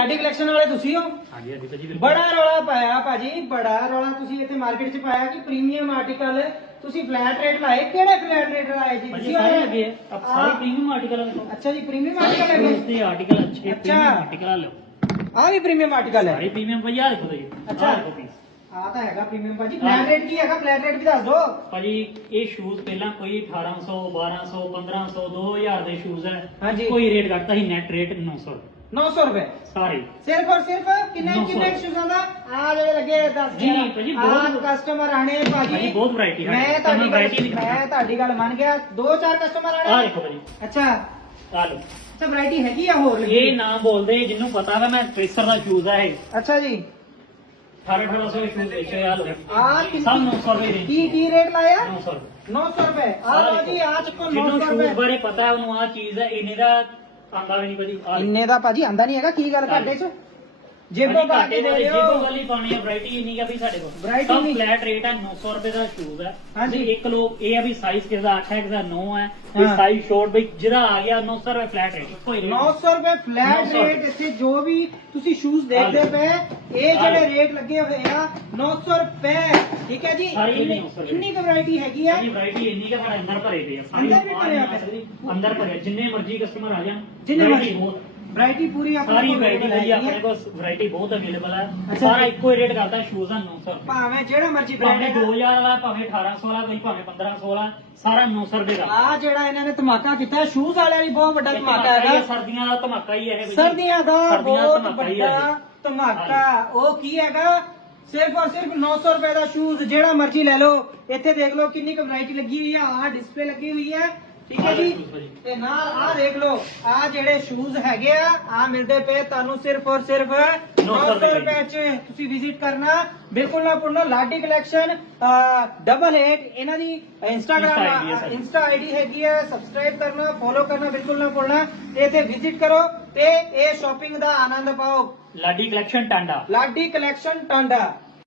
Ladi collection ਵਾਲੇ ਤੁਸੀਂ ਹੋ? ਹਾਂਜੀ ਹਾਂਜੀ ਭਾਜੀ ਬਿਲਕੁਲ। ਬੜਾ ਰੌਲਾ ਪਾਇਆ ਭਾਜੀ ਬੜਾ ਰੌਲਾ ਤੁਸੀਂ ਇੱਥੇ ਮਾਰਕੀਟ 'ਚ ਪਾਇਆ ਕਿ ਪ੍ਰੀਮੀਅਮ ਆਰਟੀਕਲ ਤੁਸੀਂ ਫਲੈਟ ਰੇਟ ਲਾਏ। ਕਿਹੜੇ ਫਲੈਟ ਰੇਟ ਲਾਏ ਜੀ? ਭਾਜੀ ਤੁਸੀਂ ਸਾਰੇ ਆਏ- ਲੱਗੇ ਆ ਆਪ ਸਾਰੇ ਪ੍ਰੀਮੀਅਮ ਆਰਟੀਕਲ ਦੇਖੋ ਅੱਛਾ ਜੀ ਪ੍ਰੀਮੀਅਮ ਆਰਟੀਕਲ ਉਸ ਹੈਗੇ ਤੇ ਆਰਟੀਕਲ ਅੱਛੇ ਅੱਛਾ। ਪ੍ਰੀਮੀਅਮ ਆਰਟੀਕਲ ਲਓ। ਆ ਵੀ ਪ੍ਰੀਮੀਅਮ ਆਰਟੀਕਲ ਹੈ। ਸਾਰੇ ਪ੍ਰੀਮੀਅਮ ਭਾਜੀ ਆ ਦੇਖੋ ਭਾਜੀ। ਅੱਛਾ। ਆਹ ਦੇਖੋ piece। ਆ ਤਾਂ ਹੈਗਾ ਪ੍ਰੀਮੀਅਮ ਭਾਜੀ। ਫਲੈਟ ਰੇਟ ਕੀ ਹੈਗਾ? ਫਲੈਟ ਰੇਟ ਵੀ ਦੱਸ ਦਿਓ। ਭਾਜੀ ਇਹ ਸ਼ੂਜ਼ ਪਹਿਲਾਂ ਕੋਈ 1800 1200 1500 2000 ਦੇ ਸ਼ੂਜ਼ ਹੈ। ਹਾਂਜੀ। ਕੋਈ ਰੇਟ ਘਟਦਾ ਸੀ ਨੈਟ ਰੇਟ 900 900 ਰੁਪਏ। ਸਾਰੇ ਸਿਰਫ ਔਰ ਸਿਰਫ ਕਿੰਨੇ 900 ਕਿੰਨੇ ਸ਼ੂਜ਼ਾਂ ਦਾ? ਆ ਜਿਹੜੇ ਲੱਗੇ ਦੱਸ ਜੀ, ਨਹੀਂ ਭਾਜੀ, ਬਹੁਤ- ਕਸਟਮਰ ਆਣੇ ਭਾਜੀ। ਭਾਜੀ, ਬਹੁਤ variety ਹੈ। ਮੈਂ ਤੁਹਾਡੀ ਦਿਖਾਉਣਾ। ਮੈਂ ਤੁਹਾਡੀ ਗੱਲ ਮੰਨ ਗਿਆ। ਦੋ ਚਾਰ ਕਸਟਮਰ ਆ। ਆਣੇ ਦੇਖੋ ਭਾਜੀ। ਅੱਛਾ। ਆ ਲਓ। ਅੱਛਾ ਵੈਰਾਈਟੀ ਹੈਗੀ ਆ ਹੋਰ ਇਹ ਨਾਮ ਬੋਲਦੇ ਜਿਹਨੂੰ ਪਤਾ ਵਾ ਮੈਂ ਟ੍ਰੇਸਰ ਦਾ ਸ਼ੂਜ਼ ਆ ਇਹ। ਅੱਛਾ ਜੀ। 1800 ਸ਼ੂਜ਼ ਵੇਚੇ ਆ ਲਓ। ਆ ਸਭ 900 ਰੁਪਏ ਦੇ ਕੀ ਕੀ ਰੇਟ ਲਾਇਆ? 900 ਰੁਪਏ। 900 ਰੁਪਏ। ਆ ਲਓ ਜੀ ਆ ਚੱਕੋ ਜਿਹਨੂੰ 900 ਸ਼ੂਜ਼ ਰੁਪਏ। ਬਾਰੇ ਪਤਾ ਹੈ ਉਹਨੂੰ ਆ ਚੀਜ਼ ਹੈ। ਇਹਨੇ ਦਾ ਆਂਦਾ ਵੀ ਨਹੀਂ ਭਾਜੀ ਆ ਲਓ। ਇੰਨੇ ਦਾ ਭਾਜੀ ਆਂਦਾ ਨਹੀਂ ਹੈਗਾ ਕੀ ਗੱਲ ਘਾਟੇ ਚ ਜੇਬੋਂ ਪਾ ਕੇ ਦੇ ਜੇਬੋ ਦਿਓ। ਵਾਲੀ ਪਾਣੀ ਹੈ ਵੈਰਾਈਟੀ ਇੰਨੀ ਆ ਵੀ ਸਾਡੇ ਕੋਲ। Variety ਸਭ ਨਹੀਂ। ਫਲੈਟ ਰੇਟ ਹੈ 900 ਰੁਪਏ ਦਾ ਸ਼ੂਜ਼ ਹੈ ਹਾਂਜੀ। ਵੀ ਇੱਕ ਲੋਕ ਇਹ ਹੈ ਵੀ ਸਾਈਜ਼ ਕਿਸ ਦਾ 8 ਹੈ ਕਿਸ ਦਾ 9 ਹੈ ਵੀ ਹਾਂ। ਸਾਈਜ਼ ਸ਼ੋਰਟ ਵੀ ਜਿਹਦਾ ਆ ਗਿਆ 900 ਰੁਪਏ ਫਲੈਟ ਰੇਟ ਕੋਈ ਰੇਟ 900 ਰੁਪਏ ਫਲੈਟ 900 ਰੇਟ ਇੱਥੇ ਜੋ ਵੀ ਤੁਸੀਂ ਸ਼ੂਜ਼ ਦੇਖਦੇ ਪਏ ਇਹ ਜਿਹੜੇ ਰੇਟ ਲੱਗੇ ਹੋਏ ਆ 900 ਰੁਪਏ। ਠੀਕ ਹੈ ਜੀ? ਸਾਰੀ ਇੰਨੀ 900 ਰੁਪਏ। ਇੰਨੀ ਵੈਰਾਈਟੀ ਹੈਗੀ ਆ। ਇਹ ਵੈਰਾਈਟੀ ਇੰਨੀ ਕਿ ਸਾਡੇ ਅੰਦਰ ਭਰੇ ਪਏ ਆ। ਅੰਦਰ ਵੀ ਭਰੇ ਆ ਸਾਰੀ। ਅੰਦਰ ਭਰੇ ਆ। ਜਿੰਨੇ ਮਰਜ਼ੀ ਕਸਟਮਰ ਆ ਜਾਣ। ਜਿੰਨੇ variety ਮਰਜ਼ੀ। ਬਹੁਤ। ਵੈਰਾਈਟੀ ਪੂਰੀ ਆਪਣੇ ਸਾਰੀ ਕੋਲ ਵੈਰਾਈਟੀ ਹੈਗੀ ਆਪਣੇ। ਕੋਲ ਵੈਰਾਈਟੀ ਬਹੁਤ ਅਵੇਲੇਬਲ ਹੈ ਅੱਛਾ ਸਾਰਾ। ਇੱਕੋ ਹੀ ਰੇਟ ਕਰਦਾ ਸ਼ੂਜ਼ ਦਾ 900 ਰੁਪਏ ਭਾਵੇਂ ਜਿਹੜਾ ਮਰਜ਼ੀ ਬ੍ਰਾਂਡ ਭਾਵੇਂ 2000 ਵਾਲਾ ਭਾਵੇਂ 1800 ਵਾਲਾ ਕੋਈ ਭਾਵੇਂ 1500 ਵਾਲਾ ਸਾਰਾ 900 ਰੁਪਏ ਦਾ ਆ ਜਿਹੜਾ ਇਹਨਾਂ ਨੇ ਧਮਾਕਾ ਕੀਤਾ ਸ਼ੂਜ਼ ਵਾਲਿਆਂ ਲਈ ਬਹੁਤ ਵੱਡਾ ਧਮਾਕਾ ਇਹ ਹੈਗਾ। ਸਰਦੀਆਂ ਦਾ ਧਮਾਕਾ ਹੀ ਹੈ ਇਹ ਭਾਜੀ। ਸਰਦੀਆਂ ਦਾ ਸਰਦੀਆਂ ਬਹੁਤ ਧਮਾਕਾ ਹੀ ਹੈ ਵੱਡਾ ਧਮਾਕਾ। ਉਹ ਕੀ ਹੈਗਾ? ਸਿਰਫ ਔਰ ਸਿਰਫ 900 ਰੁਪਏ ਦਾ ਸ਼ੂਜ਼ ਜਿਹੜਾ ਮਰਜ਼ੀ ਲੈ ਲਓ। ਇੱਥੇ ਦੇਖ ਲਓ ਕਿੰਨੀ ਕੁ ਵੈਰਾਈਟੀ ਲੱਗੀ ਹੋਈ ਆ। ਆਹ ਡਿਸਪਲੇ ਲੱਗੀ ਹੋਈ ਹੈ ਠੀਕ ਹੈ ਜੀ। ਤੇ ਨਾਲ ਆਹ ਦੇਖ ਲਓ ਆਹ ਜਿਹੜੇ ਸ਼ੂਜ਼ ਹੈਗੇ ਆ ਆਹ ਮਿਲਦੇ ਪਏ ਤੁਹਾਨੂੰ ਸਿਰਫ ਔਰ ਸਿਰਫ 900 ਰੁਪਏ ਚ ਤੁਸੀਂ ਵਿਜ਼ਿਟ ਕਰਨਾ। ਬਿਲਕੁਲ ਨਾ ਭੁੱਲਣਾ ਲਾਡੀ ਕਲੈਕਸ਼ਨ ਡਬਲ 8 ਇਹਨਾਂ ਦੀ ਇੰਸਟਾਗ੍ਰam। ਇੰਸਟਾ ਆਈਡੀ ਹੈਗੀ ਹੈ ਸਬਸਕ੍ਰਾਈਬ ਕਰਨਾ ਫੋਲੋ ਕਰਨਾ ਬਿਲਕੁਲ ਨਾ ਭੁੱਲਣਾ। ਤੇ ਇੱਥੇ ਵਿਜ਼ਿਟ ਕਰੋ ਤੇ ਇਹ ਸ਼ਾਪਿੰਗ ਦਾ ਆਨੰਦ ਪਾਓ। ਲਾਡੀ ਕਲੈਕਸ਼ਨ ਟਾਂਡਾ। ਲਾਡੀ ਕਲੈਕਸ਼ਨ ਟਾਂਡਾ।